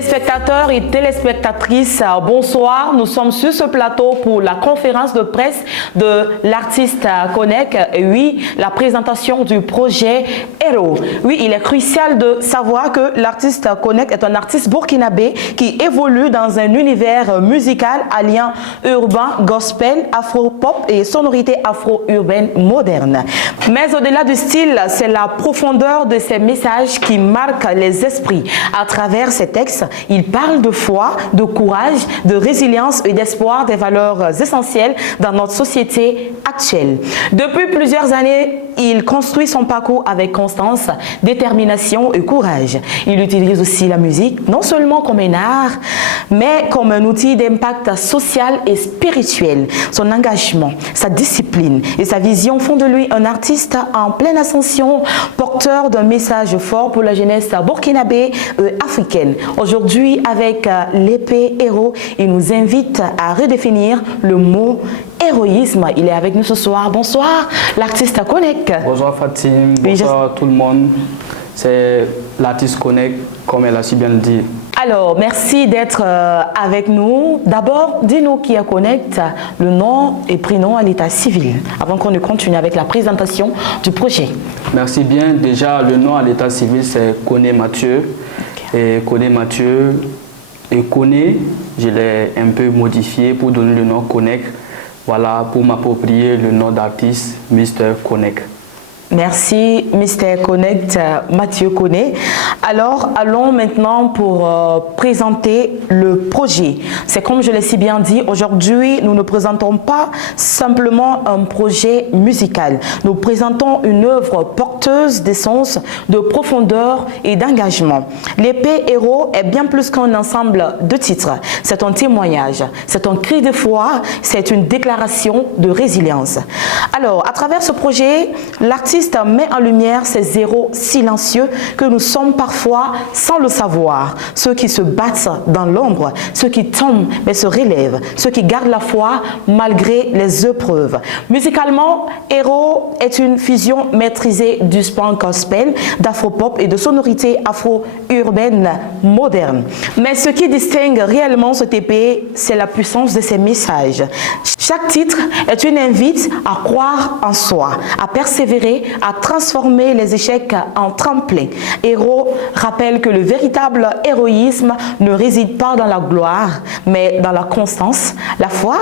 Téléspectateurs et téléspectatrices, bonsoir. Nous sommes sur ce plateau pour la conférence de presse de l'artiste Connect. Et oui, la présentation du projet Héros. Oui, il est crucial de savoir que l'artiste Connect est un artiste burkinabé qui évolue dans un univers musical alliant urbain, gospel, afro-pop et sonorité afro-urbaine moderne. Mais au-delà du style, c'est la profondeur de ses messages qui marque les esprits. À travers ses textes, il parle de foi, de courage, de résilience et d'espoir, des valeurs essentielles dans notre société actuelle. Depuis plusieurs années, il construit son parcours avec constance, détermination et courage. Il utilise aussi la musique, non seulement comme un art, mais comme un outil d'impact social et spirituel. Son engagement, sa discipline et sa vision font de lui un artiste en pleine ascension, porteur d'un message fort pour la jeunesse burkinabé et africaine. Aujourd'hui, avec l'épée Héros, il nous invite à redéfinir le mot héroïsme. Il est avec nous ce soir. Bonsoir, l'artiste Connect. Bonsoir Fatim, bonsoir tout le monde. C'est l'artiste Connect, comme elle a si bien le dit. Alors, merci d'être avec nous. D'abord, dis-nous qui est Connect, le nom et prénom à l'état civil, avant qu'on ne continue avec la présentation du projet. Merci bien. Déjà, le nom à l'état civil, c'est Koné Mathieu. Okay. Et Koné Mathieu, et Koné, je l'ai un peu modifié pour donner le nom Connect. Voilà, pour m'approprier le nom d'artiste Mr. Connect. Merci, Mr. Connect, Mathieu Koné. Alors, allons maintenant pour présenter le projet. C'est comme je l'ai si bien dit, aujourd'hui, nous ne présentons pas simplement un projet musical. Nous présentons une œuvre porteuse d'essence, de profondeur et d'engagement. L'épée Héros est bien plus qu'un ensemble de titres. C'est un témoignage, c'est un cri de foi, c'est une déclaration de résilience. Alors, à travers ce projet, l'artiste met en lumière ces héros silencieux que nous sommes parfois sans le savoir. Ceux qui se battent dans l'ombre, ceux qui tombent mais se relèvent, ceux qui gardent la foi malgré les épreuves. Musicalement, Héros est une fusion maîtrisée du sport gospel, d'afro-pop et de sonorités afro-urbaines modernes. Mais ce qui distingue réellement ce TP, c'est la puissance de ses messages. Chaque titre est une invite à croire en soi, à persévérer, à transformer les échecs en tremplin. Héros rappelle que le véritable héroïsme ne réside pas dans la gloire, mais dans la constance, la foi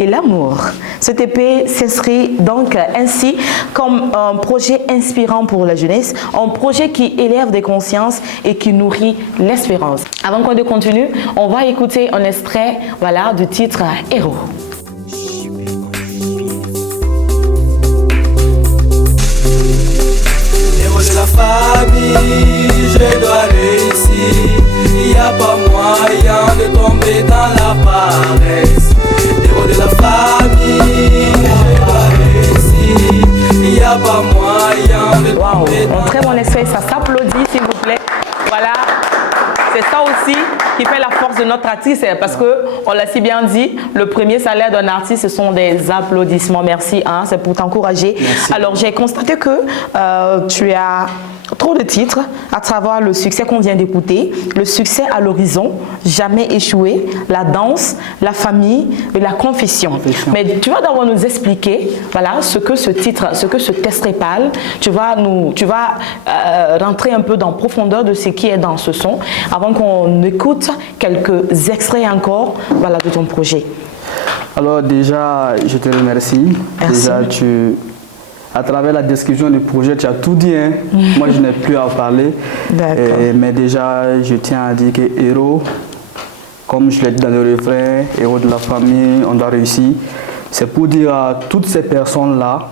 et l'amour. Ce TP s'inscrit donc ainsi comme un projet inspirant pour la jeunesse, un projet qui élève des consciences et qui nourrit l'espérance. Avant qu'on continue, on va écouter un extrait du titre Héros. De la famille, je dois réussir. Il n'y a pas moyen de tomber dans la paresse. Héros de la famille, je dois réussir. Il n'y a pas moyen de tomber dans la paresse. Très bon extrait, ça s'applaudit s'il vous plaît. Voilà. C'est ça aussi qui fait la force de notre artiste, parce que, on l'a si bien dit, le premier salaire d'un artiste, ce sont des applaudissements. Merci, hein, c'est pour t'encourager. Alors, j'ai constaté que tu as trop de titres à travers le succès qu'on vient d'écouter, le succès à l'horizon, jamais échoué, la danse, la famille et la confession. Mais tu vas d'abord nous expliquer, ce que ce titre, ce que ce Testrépal, tu vas rentrer un peu dans la profondeur de ce qui est dans ce son, avant qu'on écoute quelques extraits encore, de ton projet. Alors déjà, je te remercie. Merci. Déjà, à travers la description du projet, tu as tout dit. Hein? Moi, je n'ai plus à parler. Mais déjà, je tiens à dire que héros, comme je l'ai dit dans le refrain, héros de la famille, on doit réussir. C'est pour dire à toutes ces personnes-là,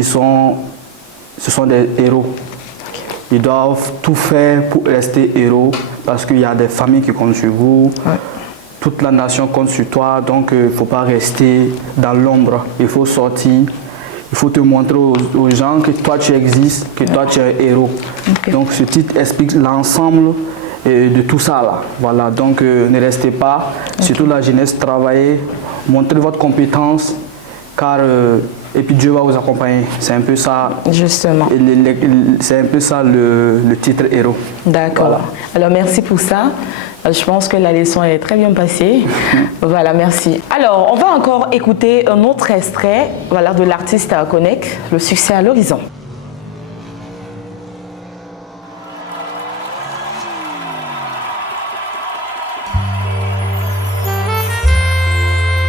ce sont des héros. Ils doivent tout faire pour rester héros parce qu'il y a des familles qui comptent sur vous. Toute la nation compte sur toi. Donc, il ne faut pas rester dans l'ombre. Il faut sortir. Il faut te montrer aux gens que toi tu existes, que toi tu es un héros. Donc ce titre explique l'ensemble de tout ça là. Voilà, donc ne restez pas, surtout la jeunesse, travaillez, montrez votre compétence car et puis Dieu va vous accompagner. C'est un peu ça. Justement. C'est un peu ça le titre héros. D'accord. Voilà. Alors merci pour ça. Je pense que la leçon est très bien passée. Voilà, merci. Alors, on va encore écouter un autre extrait, voilà, de l'artiste Connect, Le succès à l'horizon.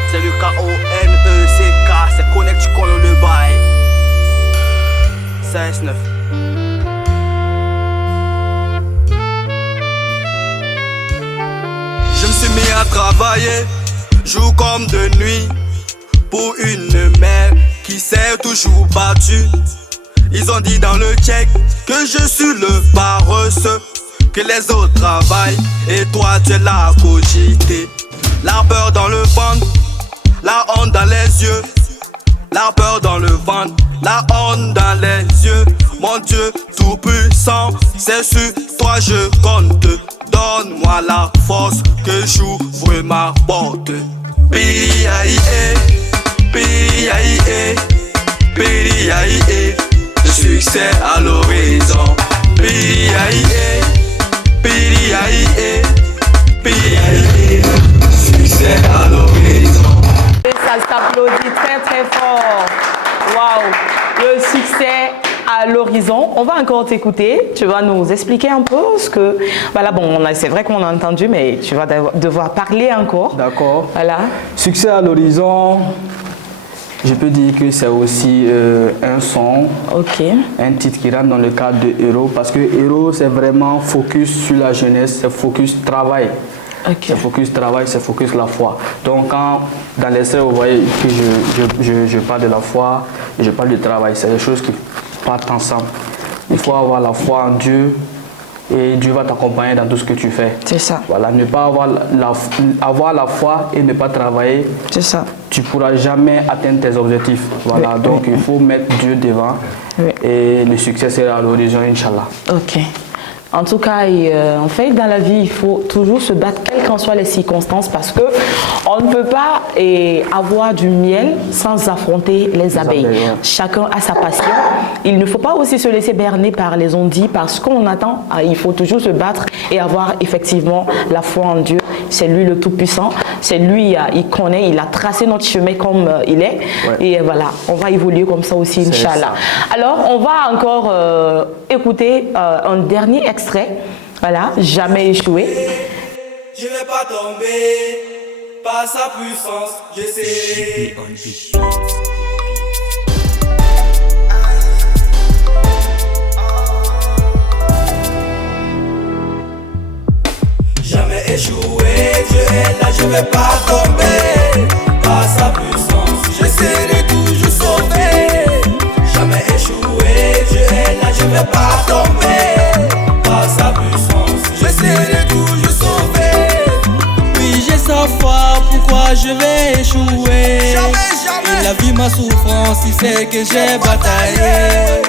C'est le K-O-N-E-C-K, c'est Connect, tu connais le bail. 16-9. Je me suis mis à travailler, jour comme de nuit, pour une mère qui s'est toujours battue. Ils ont dit dans le check que je suis le paresseux, que les autres travaillent et toi tu es là à cogiter. La peur dans le ventre, la honte dans les yeux. La peur dans le ventre, la honte dans les yeux. Mon Dieu tout puissant, c'est sur toi je compte. Donne-moi la force que j'ouvre ma porte. P.I.E. P.I.E. P.I.E. Le succès à l'horizon. P.I.E. P.I.E. P.I.E. Succès à l'horizon. Et ça s'applaudit très très fort. Waouh! Le succès à l'horizon. On va encore t'écouter. Tu vas nous expliquer un peu ce que... Voilà, bon, c'est vrai qu'on a entendu, mais tu vas devoir parler encore. D'accord. Voilà. Succès à l'horizon, je peux dire que c'est aussi un son, un titre qui rentre dans le cadre de Héros, parce que Héros, c'est vraiment focus sur la jeunesse, c'est focus travail. C'est focus travail, c'est focus la foi. Donc quand dans l'essai vous voyez que je parle de la foi et je parle du travail, c'est des choses qui partent ensemble. Il faut avoir la foi en Dieu et Dieu va t'accompagner dans tout ce que tu fais. C'est ça. Voilà, ne pas avoir la foi et ne pas travailler. C'est ça. Tu ne pourras jamais atteindre tes objectifs. Voilà, donc il faut mettre Dieu devant et le succès sera à l'horizon, Inch'Allah. Ok. En tout cas, en fait, dans la vie, il faut toujours se battre, quelles qu'en soient les circonstances, parce que on ne peut pas avoir du miel sans affronter les abeilles. Chacun a sa passion. Il ne faut pas aussi se laisser berner par les ondits, parce qu'on attend, il faut toujours se battre et avoir effectivement la foi en Dieu. C'est lui le Tout-Puissant. C'est lui, il connaît, il a tracé notre chemin comme il est. Et voilà, on va évoluer comme ça aussi, Inch'Allah. Alors, on va encore écouter un dernier extrait. Voilà, Jamais échoué. Je vais pas tomber, par sa puissance, je sais. Jamais échoué, Dieu est là, je vais pas tomber, par sa puissance, je serai toujours sauvé. Jamais échoué, Dieu est là, je vais pas tomber, par sa puissance, je serai toujours sauvé. Oui, j'ai sa foi, pourquoi je vais échouer? Jamais. Il a vu ma souffrance, il sait que j'ai bataillé.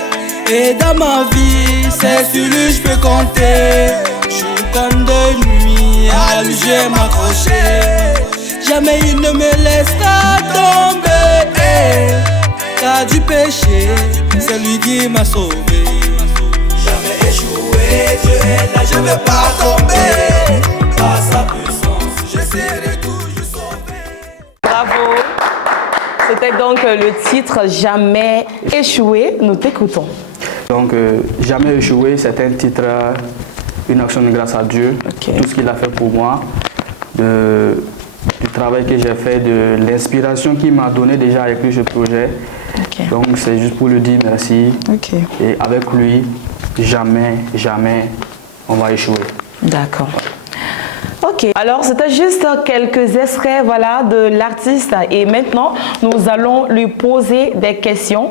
Et dans ma vie, c'est sur lui je peux compter. Jour comme de nuit, à lui je vais m'accrocher. Jamais il ne me laissera tomber. Car du péché, c'est lui qui m'a sauvé. Jamais échoué, Dieu est là, je vais pas tomber. Par sa puissance, je serai toujours sauvé. Bravo. C'était donc le titre Jamais échoué. Nous t'écoutons. Donc, Jamais échoué, c'est un titre, une action de grâce à Dieu. Tout ce qu'il a fait pour moi, du travail que j'ai fait, de l'inspiration qu'il m'a donné déjà avec lui ce projet. Donc, c'est juste pour lui dire merci. Et avec lui, jamais, jamais, on va échouer. D'accord. Ok, alors c'était juste quelques extraits voilà, de l'artiste et maintenant nous allons lui poser des questions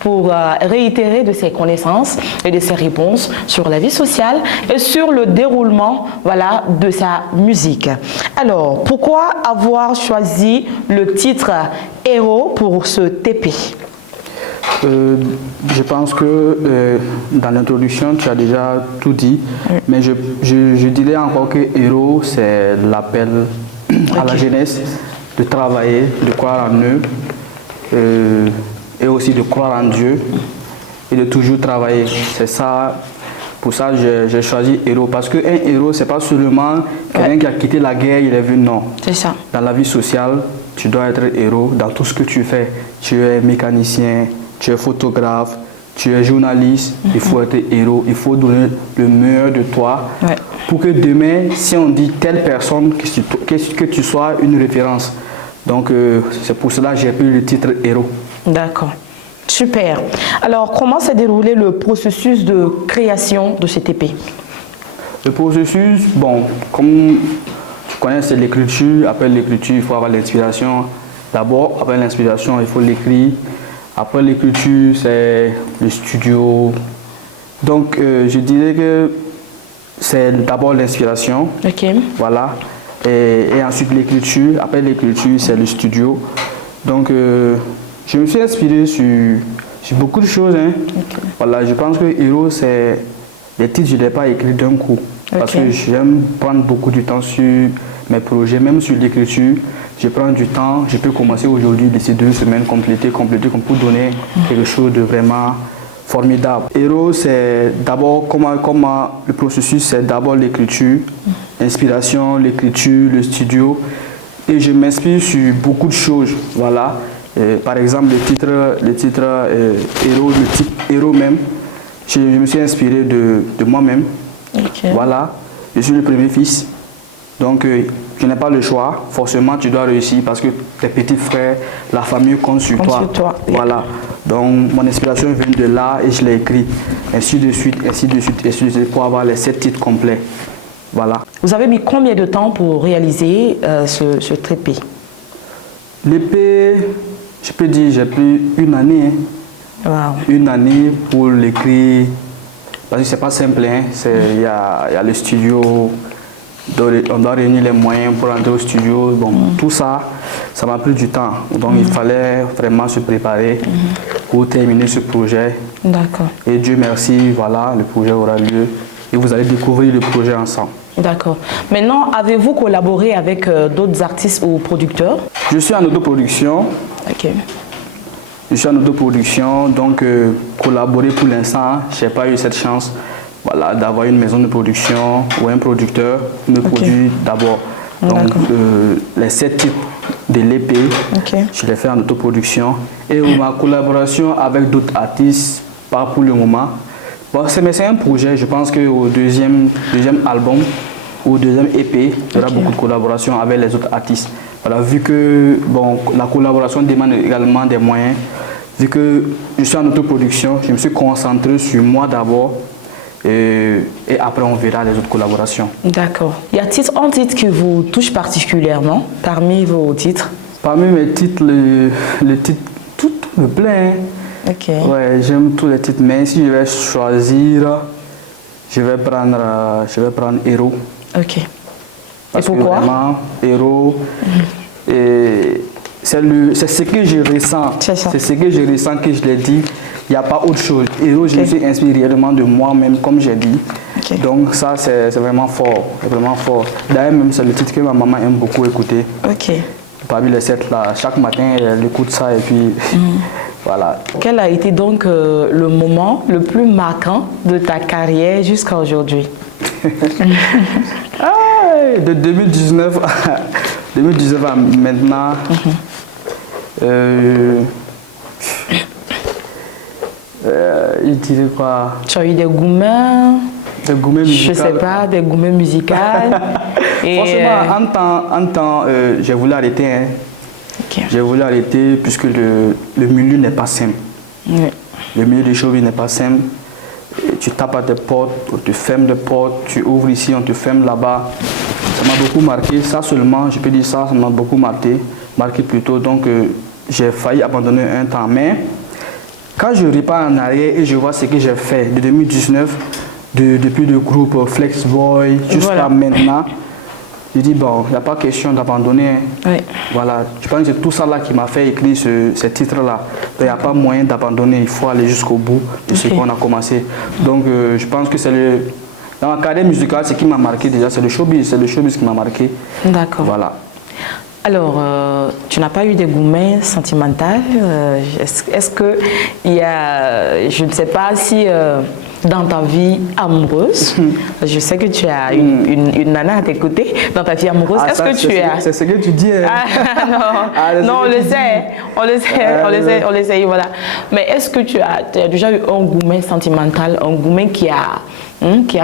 pour réitérer de ses connaissances et de ses réponses sur la vie sociale et sur le déroulement voilà, de sa musique. Alors, pourquoi avoir choisi le titre Héros pour ce TP? Je pense que dans l'introduction, tu as déjà tout dit, mais je dirais encore que Héros, c'est l'appel à la jeunesse de travailler, de croire en eux et aussi de croire en Dieu et de toujours travailler. C'est ça, pour ça j'ai choisi héros. Parce qu'un héros, c'est pas seulement quelqu'un qui a quitté la guerre, il est venu, non. C'est ça. Dans la vie sociale, tu dois être héros dans tout ce que tu fais. Tu es mécanicien, tu es photographe, tu es journaliste, il faut être héros, il faut donner le meilleur de toi pour que demain, si on dit telle personne, que tu sois une référence. Donc c'est pour cela que j'ai pris le titre héros. D'accord, super. Alors comment s'est déroulé le processus de création de cette épée? Le processus, bon, comme tu connais, c'est l'écriture. Après l'écriture, il faut avoir l'inspiration. D'abord, après l'inspiration, il faut l'écrire. Après l'écriture, c'est le studio. Donc, je dirais que c'est d'abord l'inspiration. Ok. Voilà. Et ensuite l'écriture. Après l'écriture, c'est le studio. Donc, je me suis inspiré sur beaucoup de choses. Hein. Okay. Voilà, je pense que héros, c'est les titres, je ne les ai pas écrits d'un coup. Parce que j'aime prendre beaucoup de temps sur mes projets, même sur l'écriture. Je prends du temps, je peux commencer aujourd'hui, d'ici 2 semaines, compléter pour donner quelque chose de vraiment formidable. Héros, c'est d'abord comment le processus, c'est d'abord l'écriture, l'inspiration, l'écriture, le studio. Et je m'inspire sur beaucoup de choses. Voilà. Par exemple, le titre héros, le type héros même, je me suis inspiré de moi-même. Okay. Voilà. Je suis le premier fils. Donc, tu n'as pas le choix. Forcément, tu dois réussir parce que tes petits frères, la famille compte sur toi. Voilà. Donc, mon inspiration vient de là et je l'ai écrit. Ainsi de suite, pour avoir les 7 titres complets. Voilà. Vous avez mis combien de temps pour réaliser cette épée? L'épée, je peux dire, j'ai pris 1 année. Hein. Wow. 1 année pour l'écrire. Parce que c'est pas simple. Hein. Il y a le studio. On doit réunir les moyens pour entrer au studio. Bon, tout ça, ça m'a pris du temps. Donc, il fallait vraiment se préparer pour terminer ce projet. D'accord. Et Dieu merci, voilà, le projet aura lieu. Et vous allez découvrir le projet ensemble. D'accord. Maintenant, avez-vous collaboré avec d'autres artistes ou producteurs? Je suis en autoproduction. Ok. Je suis en autoproduction, donc collaborer pour l'instant, je n'ai pas eu cette chance. Voilà, d'avoir une maison de production ou un producteur me produit d'abord. Donc les 7 types de l'épée, je les fais en autoproduction. Et ma collaboration avec d'autres artistes, pas pour le moment. Bon, c'est un projet, je pense qu'au deuxième album ou au deuxième épée, il y aura beaucoup de collaboration avec les autres artistes. Voilà, vu que bon, la collaboration demande également des moyens, vu que je suis en autoproduction, je me suis concentré sur moi d'abord. Et après, on verra les autres collaborations. D'accord. Y a-t-il un titre qui vous touche particulièrement parmi vos titres? Parmi mes titres, le titre, tout me plaît. Hein. Ok. Ouais, j'aime tous les titres, mais si je vais choisir, je vais prendre Héros. Ok. Parce et pourquoi? Que vraiment, Héros, c'est ce que je ressens. C'est ce que je ressens que je l'ai dit. Il n'y a pas autre chose. Héros, je me suis inspiré réellement de moi-même, comme j'ai dit. Donc ça, c'est vraiment fort. Vraiment fort. D'ailleurs, même c'est le titre que ma maman aime beaucoup écouter. Ok. Parmi les 7 là, chaque matin, elle écoute ça et puis voilà. Quel a été donc le moment le plus marquant de ta carrière jusqu'à aujourd'hui? De 2019 à maintenant, il dirait quoi? Tu as eu des gourmets? Des gourmets musicaux? Je sais pas, des gourmets musicaux. Franchement, en temps, j'ai voulu arrêter. Hein. J'ai voulu arrêter puisque le milieu n'est pas simple. Le milieu des showbiz n'est pas simple. Tu tapes à tes portes, on te ferme des portes, tu ouvres ici, on te ferme là-bas. Ça m'a beaucoup marqué, ça seulement, je peux dire ça m'a beaucoup marqué plutôt. Donc j'ai failli abandonner un temps. Mais quand je repars en arrière et je vois ce que j'ai fait de 2019, depuis le groupe Flexboy jusqu'à maintenant, je dis bon, il n'y a pas question d'abandonner. Voilà, je pense que c'est tout ça là qui m'a fait écrire ce titre-là. Il n'y a pas moyen d'abandonner, il faut aller jusqu'au bout de ce qu'on a commencé. Donc je pense que c'est dans ma carrière musicale, ce qui m'a marqué déjà, c'est le showbiz qui m'a marqué. D'accord. Voilà. Alors, tu n'as pas eu des gourmets sentimentales. Est-ce qu'il y a, je ne sais pas si dans ta vie amoureuse, je sais que tu as une nana à tes côtés, dans ta vie amoureuse, est-ce que tu as... C'est ce que tu dis. Hein? Non, on le sait, on le sait, voilà. Mais est-ce que tu as déjà eu un gourmet sentimental, un gourmet qui a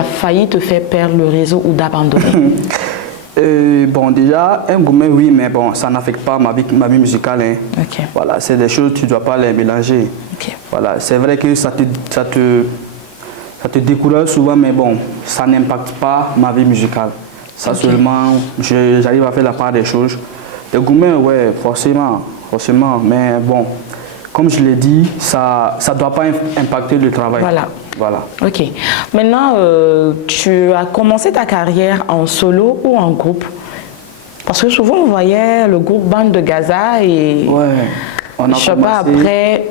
failli te faire perdre le réseau ou d'abandonner? Bon, déjà, un gourmet, oui, mais bon, ça n'affecte pas ma vie musicale. Hein. Okay. Voilà, c'est des choses, tu ne dois pas les mélanger. Okay. Voilà, c'est vrai que ça te décourage souvent, mais bon, ça n'impacte pas ma vie musicale. Ça okay. Seulement, j'arrive à faire la part des choses. Les gourmets, ouais, forcément, mais bon, comme je l'ai dit, ça ne doit pas impacter le travail. Voilà. Ok. Maintenant, tu as commencé ta carrière en solo ou en groupe? Parce que souvent, on voyait le groupe Bande de Gaza et... Ouais. Je ne sais pas, après,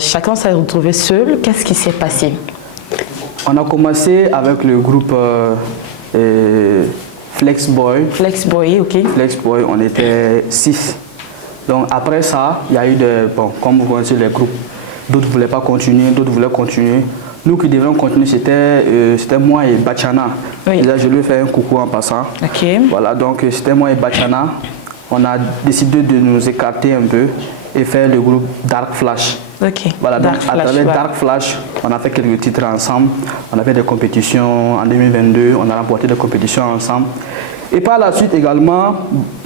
chacun s'est retrouvé seul. Qu'est-ce qui s'est passé? On a commencé avec le groupe Flexboy. Flexboy, ok. Flexboy, on était 6. Donc après ça, il y a eu bon, comme vous connaissez les groupes, d'autres ne voulaient pas continuer, d'autres voulaient continuer. Nous qui devions continuer, c'était moi et Bachana. Oui. Et là, je lui ai fait un coucou en passant. Ok. Voilà, donc c'était moi et Bachana. On a décidé de nous écarter un peu et faire le groupe Dark Flash. Ok. Voilà, donc à travers Dark Flash, on a fait quelques titres ensemble. On a fait des compétitions en 2022, on a remporté des compétitions ensemble. Et par la suite également,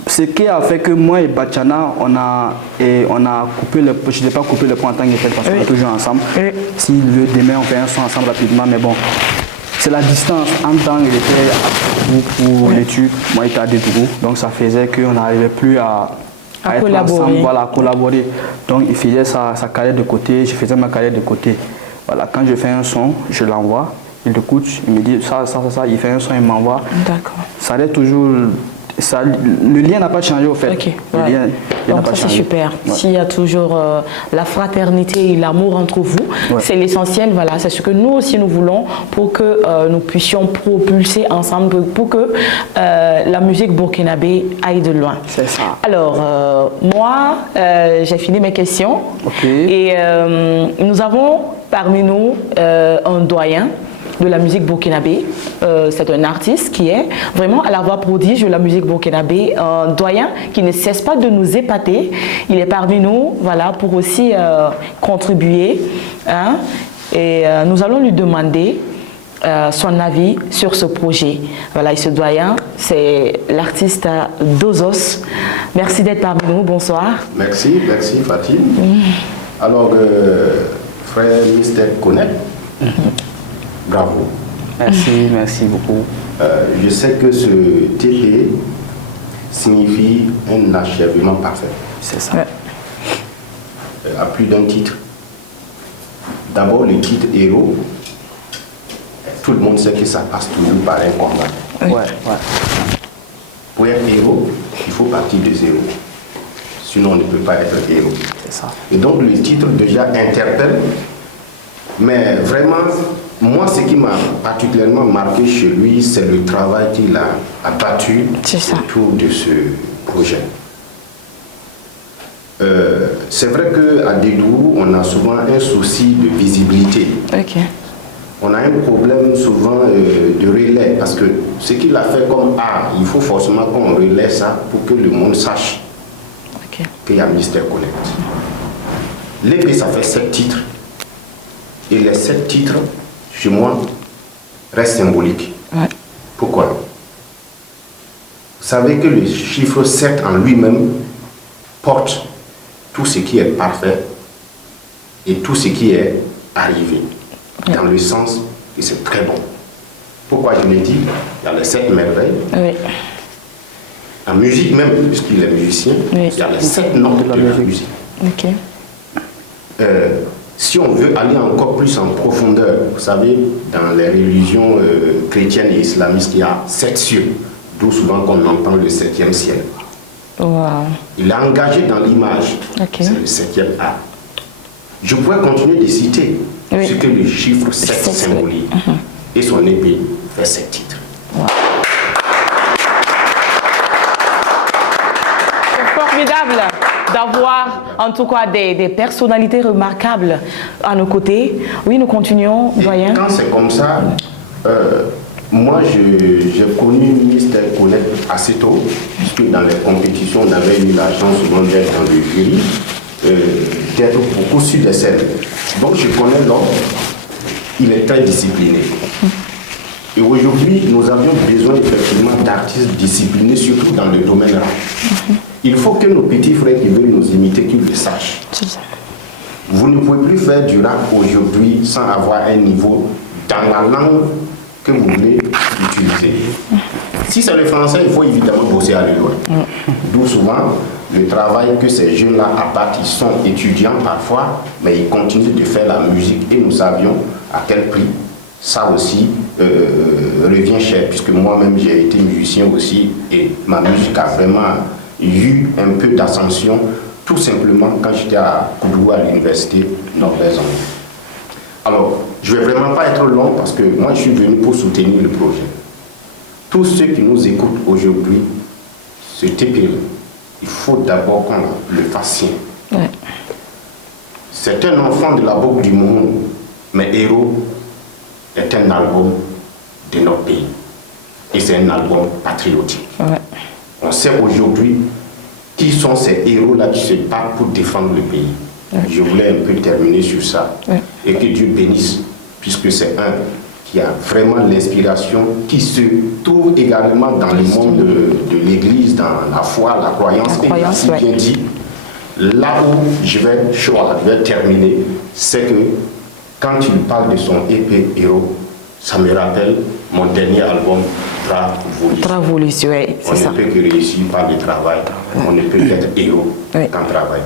ce qui a fait que moi et Bachana, on a coupé le... Je n'ai pas coupé le point en tant que tel parce qu'on est toujours ensemble. Si demain on fait un son ensemble rapidement, mais bon, c'est la distance. En temps, il était pour l'étude, moi il était à Détourou. Donc ça faisait qu'on n'arrivait plus à être collaborer. Ensemble, voilà, à collaborer. Donc il faisait sa carrière de côté, je faisais ma carrière de côté. Voilà, quand je fais un son, je l'envoie. Il écoute, il me dit ça, il fait un son, il m'envoie. D'accord. Ça allait toujours... Ça, le lien n'a pas changé au fait. Okay, le lien donc ça c'est super. Ouais. S'il y a toujours la fraternité et l'amour entre vous, c'est l'essentiel. Voilà, c'est ce que nous aussi nous voulons pour que nous puissions propulser ensemble, pour que la musique burkinabé aille de loin. C'est ça. Alors moi, j'ai fini mes questions. Et nous avons parmi nous un doyen de la musique burkinabé. C'est un artiste qui est vraiment à la voix prodige de la musique burkinabé, un doyen qui ne cesse pas de nous épater. Il est parmi nous, voilà, pour aussi contribuer. Hein, et nous allons lui demander son avis sur ce projet. Voilà, et ce doyen, c'est l'artiste Dozos. Merci d'être parmi nous. Bonsoir. Merci Fatine. Alors, frère Mr. Koné, bravo. Merci beaucoup. Je sais que ce TP signifie un achèvement parfait. C'est ça. À plus d'un titre. D'abord, le titre héros. Tout le monde sait que ça passe toujours par un combat. Pour être héros, il faut partir de zéro. Sinon, on ne peut pas être héros. C'est ça. Et donc, le titre déjà interpelle. Mais vraiment, moi, ce qui m'a particulièrement marqué chez lui, c'est le travail qu'il a abattu autour de ce projet. C'est vrai qu'à Détourou, on a souvent un souci de visibilité. On a un problème souvent de relais, parce que ce qu'il a fait comme art, il faut forcément qu'on relaie ça pour que le monde sache qu'il y a Mr. Connect. L'épée, ça fait 7 titres. Et les 7 titres, chez moi, restent symboliques. Pourquoi? Vous savez que le chiffre 7 en lui-même porte tout ce qui est parfait et tout ce qui est arrivé. Dans le sens que c'est très bon. Pourquoi je l'ai dit? Il y a les 7 merveilles. En musique même, puisqu'il est musicien, il y a les 7 notes de la musique. Si on veut aller encore plus en profondeur, vous savez, dans les religions chrétiennes et islamistes, il y a 7 cieux, d'où souvent qu'on entend le 7e ciel. Il est engagé dans l'image, c'est le 7e art. Je pourrais continuer de citer ce que le chiffre 7 symbolise. Et son épée fait 7 titres. d'avoir en tout cas des personnalités remarquables à nos côtés. Oui, nous continuons, doyen. Quand c'est comme ça, moi j'ai connu Mr. Connect assez tôt, puisque dans les compétitions, on avait eu la chance souvent d'être dans le jury, d'être beaucoup sur des scènes. Donc je connais l'homme, il est très discipliné. Et aujourd'hui, nous avions besoin effectivement d'artistes disciplinés, surtout dans le domaine rap. Il faut que nos petits frères qui veulent nous imiter, qu'ils le sachent. Vous ne pouvez plus faire du rap aujourd'hui sans avoir un niveau dans la langue que vous voulez utiliser. Si c'est le français, il faut évidemment bosser à l'éloigné. D'où souvent le travail que ces jeunes-là abattent. Ils sont étudiants parfois, mais ils continuent de faire la musique et nous savions à quel prix. Ça aussi revient cher, puisque moi-même j'ai été musicien aussi et ma musique a vraiment eu un peu d'ascension, tout simplement quand j'étais à Koudou à l'université Norbert. Alors, je ne vais vraiment pas être long parce que moi je suis venu pour soutenir le projet. Tous ceux qui nous écoutent aujourd'hui, ce TPL, il faut d'abord qu'on le fasse sien. Ouais. C'est un enfant de la boucle du monde, mais Héros est un album de notre pays. Et c'est un album patriotique. Ouais. On sait aujourd'hui qui sont ces héros-là qui se battent pour défendre le pays. Ouais. Je voulais un peu terminer sur ça. Ouais. Et que Dieu bénisse, puisque c'est un qui a vraiment l'inspiration, qui se trouve également dans le monde de l'Église, dans la foi, la croyance. Et il a si bien dit, là où je vais terminer, c'est que quand il parle de son épée Héros, ça me rappelle mon dernier album, Travavolution. Oui, on ne peut que réussir par le travail. On ne peut qu'être héros qu'en travail.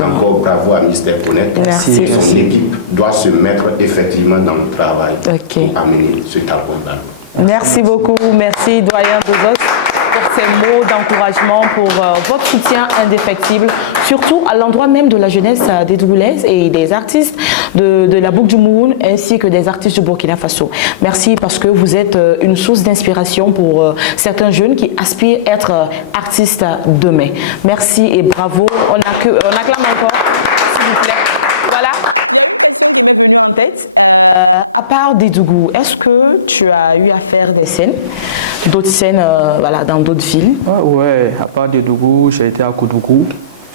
Encore bravo à Mr. Connect. Merci. Son équipe doit se mettre effectivement dans le travail pour amener cet album-là. Merci beaucoup. Merci, doyen Dozos, pour ces mots d'encouragement, pour votre soutien indéfectible, surtout à l'endroit même de la jeunesse des Dougolaises et des artistes de la boucle du Mouhoun ainsi que des artistes du Burkina Faso. Merci parce que vous êtes une source d'inspiration pour certains jeunes qui aspirent à être artistes demain. Merci et bravo. On acclame encore, s'il vous plaît. Voilà. Peut-être. À part des Dougou, est-ce que tu as eu à faire des scènes, d'autres scènes voilà, dans d'autres villes? Oui, à part des Dougou, j'ai été à Koudougou,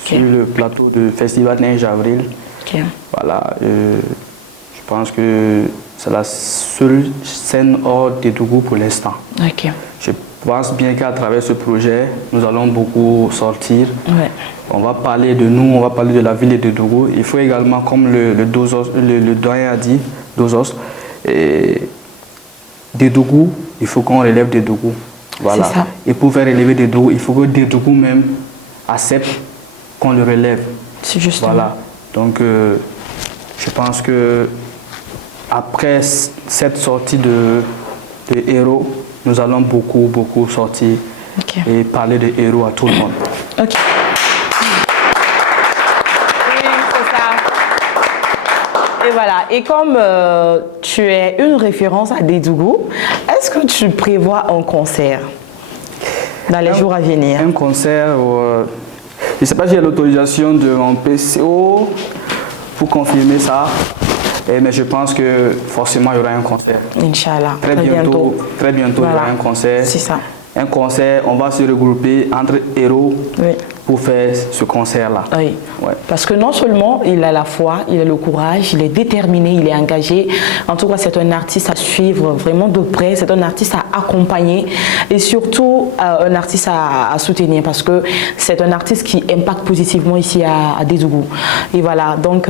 sur le plateau du Festival Neige Avril. Voilà, je pense que c'est la seule scène hors des Dougou pour l'instant. Je pense bien qu'à travers ce projet, nous allons beaucoup sortir. On va parler de nous, on va parler de la ville de Dougou. Il faut également, comme le doyen a dit, Dozos, des Dougou, il faut qu'on relève des Dougou. Voilà. Et pour faire relever des Dougou, il faut que des Dougou même acceptent qu'on le relève. C'est justement. Voilà. Donc, je pense que après cette sortie de Héros, nous allons beaucoup sortir et parler de Héros à tout le monde. Et voilà, et comme tu es une référence à des Dougou, est-ce que tu prévois un concert dans les jours à venir? Un concert, je ne sais pas si j'ai l'autorisation de mon PCO pour confirmer ça, mais je pense que forcément il y aura un concert. Inch'Allah. Très bientôt voilà. Il y aura un concert. C'est ça. Un concert, on va se regrouper entre héros pour faire ce concert-là. Oui. Parce que non seulement il a la foi, il a le courage, il est déterminé, il est engagé. En tout cas, c'est un artiste à suivre vraiment de près, c'est un artiste à accompagner et surtout un artiste à soutenir parce que c'est un artiste qui impacte positivement ici à Dédougou. Et voilà, donc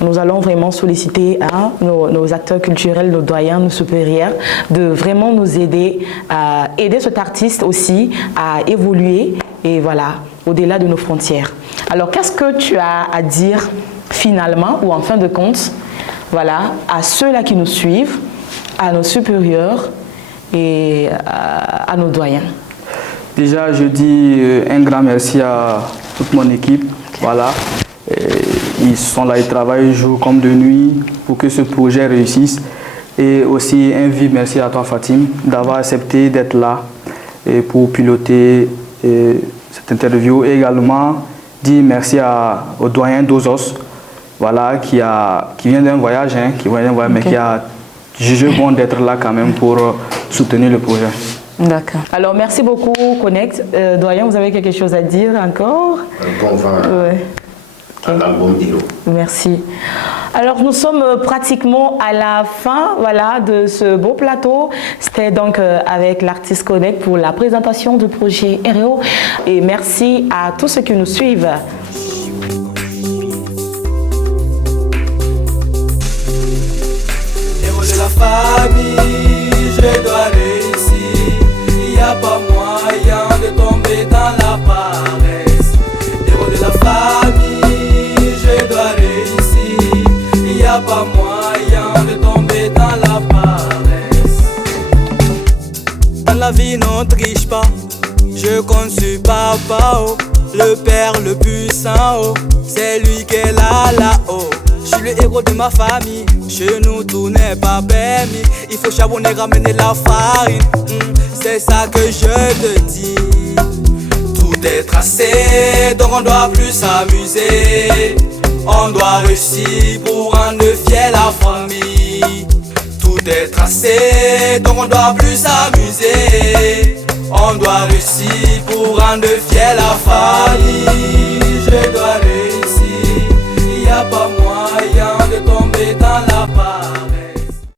nous allons vraiment solliciter nos acteurs culturels, nos doyens, nos supérieurs, de vraiment nous aider à aider cet artiste aussi à évoluer et voilà, au-delà de nos frontières. Alors, qu'est-ce que tu as à dire finalement ou en fin de compte, voilà, à ceux-là qui nous suivent, à nos supérieurs et à nos doyens? Déjà, je dis un grand merci à toute mon équipe. Voilà. Ils sont là, ils travaillent jour comme de nuit pour que ce projet réussisse. Et aussi un vif merci à toi Fatim d'avoir accepté d'être là et pour piloter cette interview. Et également dire merci au doyen d'Ozos, voilà, qui vient d'un voyage, mais qui a jugé bon d'être là quand même pour soutenir le projet. D'accord. Alors, merci beaucoup, Connect. Doyen, vous avez quelque chose à dire encore? Qu'on va à l'album Hero. Merci. Alors, nous sommes pratiquement à la fin, voilà, de ce beau plateau. C'était donc avec l'artiste Connect pour la présentation du projet Hero. Et merci à tous ceux qui nous suivent. Héros de la famille, je dois réussir. Il n'y a pas moyen de tomber dans la paresse. Héros de la famille, je dois réussir. Il n'y a pas moyen de tomber dans la paresse. Dans la vie, n'on triche pas. Je compte sur papa, oh. Le père le puissant, oh. C'est lui qui est là-haut. Je suis le héros de ma famille. Chez nous tout n'est pas permis. Il faut charbonner, ramener la farine. C'est ça que je te dis. Tout est tracé, donc on doit plus s'amuser. On doit réussir pour rendre fier la famille. Tout est tracé, donc on doit plus s'amuser. On doit réussir pour rendre fier la famille.